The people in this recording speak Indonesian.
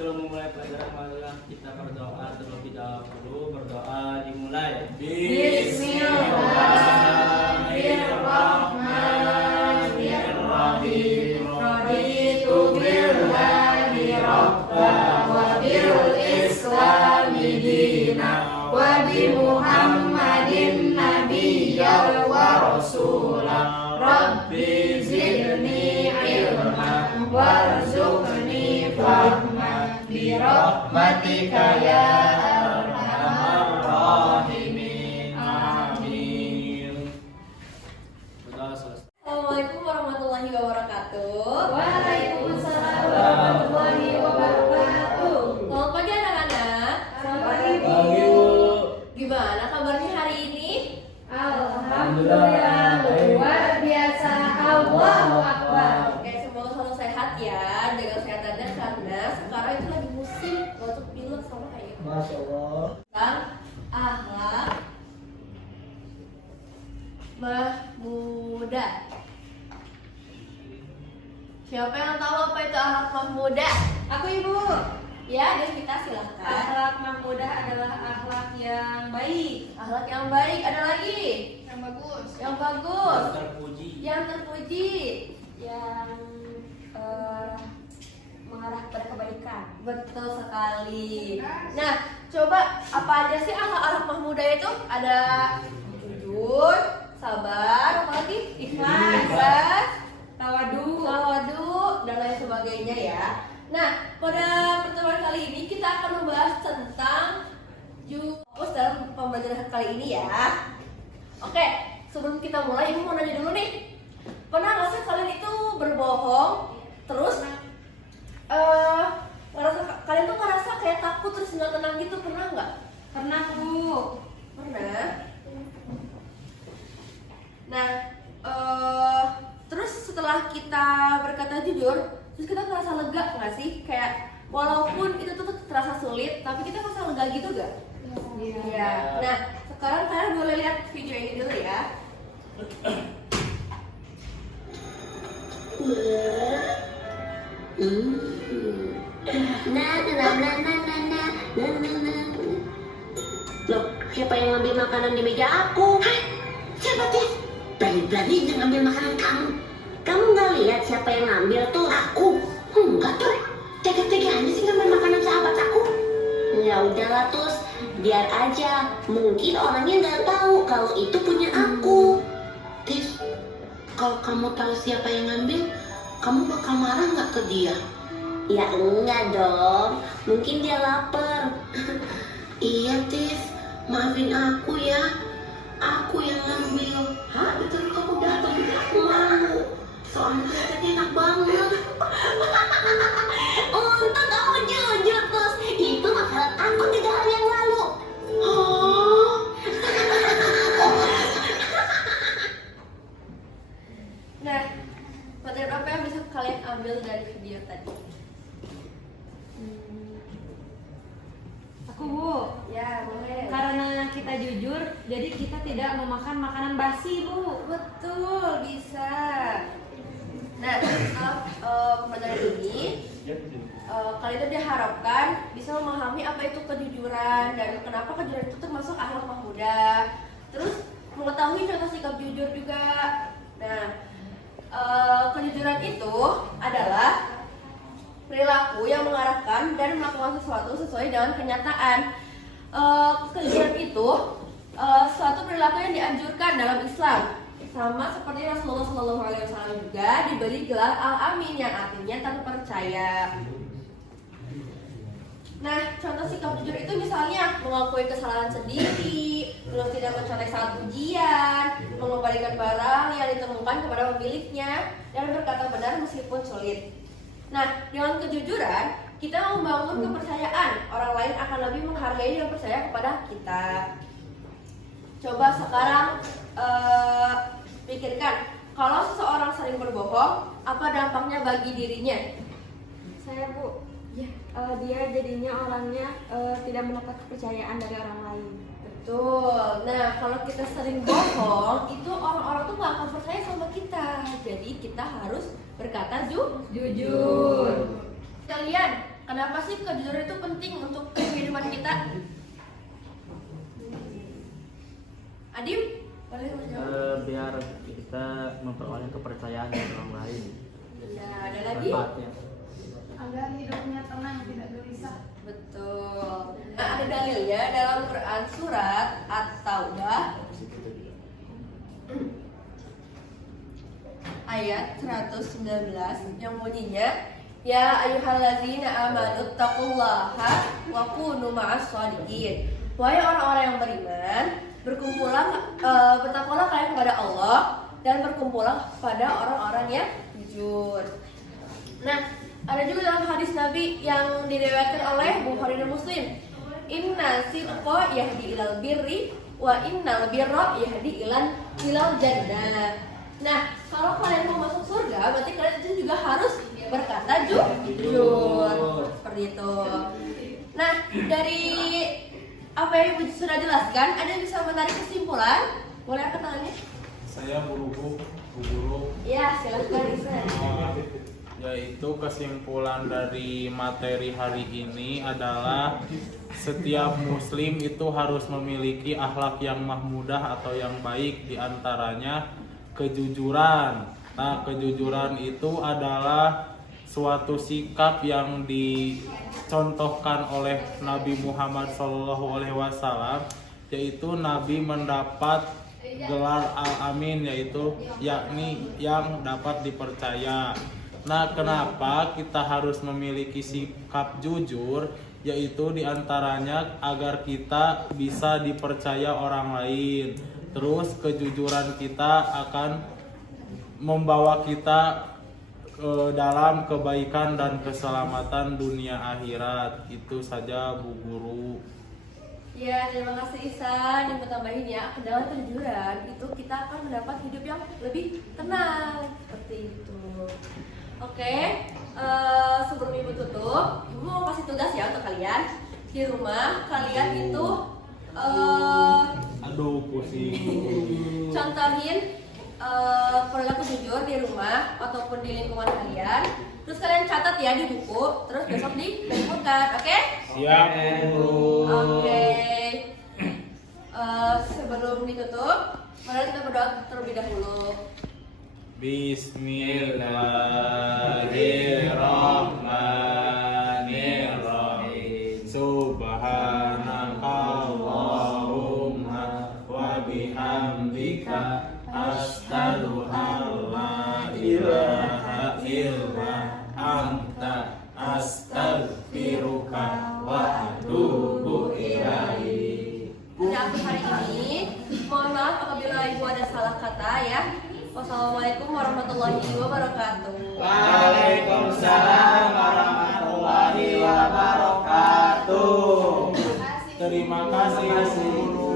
sebelum memulai pelajaran marilah kita berdoa terlebih dahulu. Berdoa dimulai. Bismillahirrahmanirrahim. Raditu billahi rabba wa bil islami dina wa bi Muhammadin nabiyyan wa rasula. Rabbi zidni ilman warzuqni fahma bi rahmatika ya arhamar rahimin. Amin. Berdoa selesai. Assalamualaikum warahmatullahi wabarakatuh. Waalaikumsalam warahmatullahi wabarakatuh. Selamat pagi anak-anak. Selamat pagi, Bu. Pagi, Bu. Gimana kabarnya hari ini? Alhamdulillah luar biasa. Allahu Akbar. Oke, semoga selalu sehat ya. Jaga kesehatannya karena sekarang itu lagi musim batuk pilek sama kayak Masya Allah. tentang akhlak mahmudah. Siapa yang tahu apa itu akhlak mahmudah? Aku, Ibu. Ya, dan kita silahkan. Akhlak mahmudah adalah akhlak yang baik, Akhlak yang baik ada lagi, yang bagus, yang bagus, Terpuji. yang terpuji. yang mengarah kepada kebaikan. Betul sekali. Nah, coba apa aja sih akhlak mahmudah itu? Ada jujur, sabar, apa lagi? Ikhlas, tawadu, dan lain sebagainya ya. Nah, pada pertemuan kali ini kita akan membahas tentang fokus dalam pembelajaran kali ini ya. Oke, sebelum kita mulai, Ibu mau nanya dulu nih. Pernah nggak sih kalian itu berbohong, terus kalian tuh ngerasa kayak takut terus nggak tenang gitu, pernah nggak? Pernah, Bu. Pernah. Nah, terus setelah kita berkata jujur, terus kita ngerasa lega nggak sih? Kayak walaupun itu tuh terasa sulit, tapi kita ngerasa lega gitu gak? Iya. Nah, sekarang kalian boleh lihat video ini dulu ya. Loh, siapa yang ngambil makanan di meja aku? Hai, siapa tuh? Berani-beraninya ngambil makanan kamu. Kamu nggak lihat siapa yang ngambil tuh? Aku. Enggak tuh. Tega-teganya sih ngambil makanan sahabat aku. Ya udahlah Tus, biar aja. Mungkin orangnya nggak tahu kalau itu punya aku. Tis, kalau kamu tahu siapa yang ngambil, kamu bakal marah nggak ke dia? Ya enggak dong, mungkin dia lapar. Iya Tis, maafin aku ya. Aku yang ngambil. Hah, itu kamu datang, aku mau. Soalnya kelihatannya enak banget. Untung kamu jujur Tus, itu makanan aku 3 hari yang lalu. Oh. Nah, materi apa yang bisa kalian ambil dari video tadi? Aku, Bu. Ya, boleh. Karena kita jujur, jadi kita tidak memakan makanan basi, Bu. Betul, bisa. Nah, pembelajaran ini kalian itu diharapkan bisa memahami apa itu kejujuran dan kenapa kejujuran itu termasuk akhlak mahmudah. Terus mengetahui contoh sikap jujur juga. Nah, kejujuran itu adalah perilaku yang mengarahkan dan melakukan sesuatu sesuai dengan kenyataan. Kejujuran itu suatu perilaku yang dianjurkan dalam Islam. Sama seperti Rasulullah SAW juga diberi gelar Al-Amin yang artinya terpercaya. Nah, contoh sikap jujur itu misalnya mengakui kesalahan sendiri, terus tidak mencontek saat ujian, mengembalikan barang yang ditemukan kepada pemiliknya, dan berkata benar meskipun sulit. Nah, dengan kejujuran, kita membangun kepercayaan. Orang lain akan lebih menghargai dan percaya kepada kita. Coba sekarang pikirkan, kalau seseorang sering berbohong, apa dampaknya bagi dirinya? Saya, Bu. Ya. Dia jadinya orangnya tidak mendapat kepercayaan dari orang lain. Betul. Nah, kalau kita sering bohong, itu orang-orang tuh gak akan percaya sama kita. Jadi kita harus berkata jujur. Jujur. Kalian, Kenapa sih kejujuran itu penting untuk kehidupan kita? Adim, boleh menjawab? Biar kita memperoleh kepercayaan dari orang lain. Ya, ada lagi? Manfaatnya. Agar hidupnya tenang, tidak gelisah. Betul. Nah, ada dalilnya dalam Quran surat At-Taubah ayat 119 yang bunyinya, ya ayyuhallazina amanu taqullaha wa kunu ma'as shadiqin. Wahai orang-orang yang beriman, bertakwalah kalian kepada Allah dan berkumpullah pada orang-orang yang jujur. Nah, ada juga dalam hadis Nabi yang diriwayatkan oleh Bukhari dan Muslim. Inna sidqa yahdi ilal birri wa innal birra yahdi ilal jannah. Nah, kalau kalian mau masuk surga, berarti kalian itu juga harus berkata jujur. Seperti itu. Nah, dari apa yang Ibu sudah jelaskan, ada yang bisa menarik kesimpulan? Boleh angkat tangannya? Saya Bu Guru. Ya, silakan Risa. Yaitu kesimpulan dari materi hari ini adalah setiap muslim itu harus memiliki akhlak yang mahmudah atau yang baik, diantaranya kejujuran. Nah, kejujuran itu adalah suatu sikap yang dicontohkan oleh Nabi Muhammad SAW, yaitu Nabi mendapat gelar Al-Amin, yaitu yakni yang dapat dipercaya. Nah, kenapa kita harus memiliki sikap jujur? Yaitu diantaranya agar kita bisa dipercaya orang lain. Terus kejujuran kita akan membawa kita dalam kebaikan dan keselamatan dunia akhirat. Itu saja Bu Guru. Ya, terima kasih Ihsan yang bertambahin ya. Dengan kejujuran itu kita akan mendapat hidup yang lebih tenang. Seperti itu. Oke, sebelum Ibu tutup, Ibu mau kasih tugas ya untuk kalian. Di rumah kalian itu Aduh, pusing. contohin perilaku jujur di rumah ataupun di lingkungan kalian. Terus kalian catat ya di buku, terus besok dikumpulkan, oke? Siap, Bu. Oke. Sebelum ditutup, mari kita berdoa terlebih dahulu. Bismillahirrahmanirrahim. Subhanakallahumma wa bihamdika asyhadu an la ilaha illa anta astaghfiruka wa atubu ilaik. Pada akhir hari ini, mohon maaf apabila Ibu ada salah kata ya. Wassalamualaikum warahmatullahi wabarakatuh. Waalaikumsalam warahmatullahi wabarakatuh. Terima kasih, Bu Guru.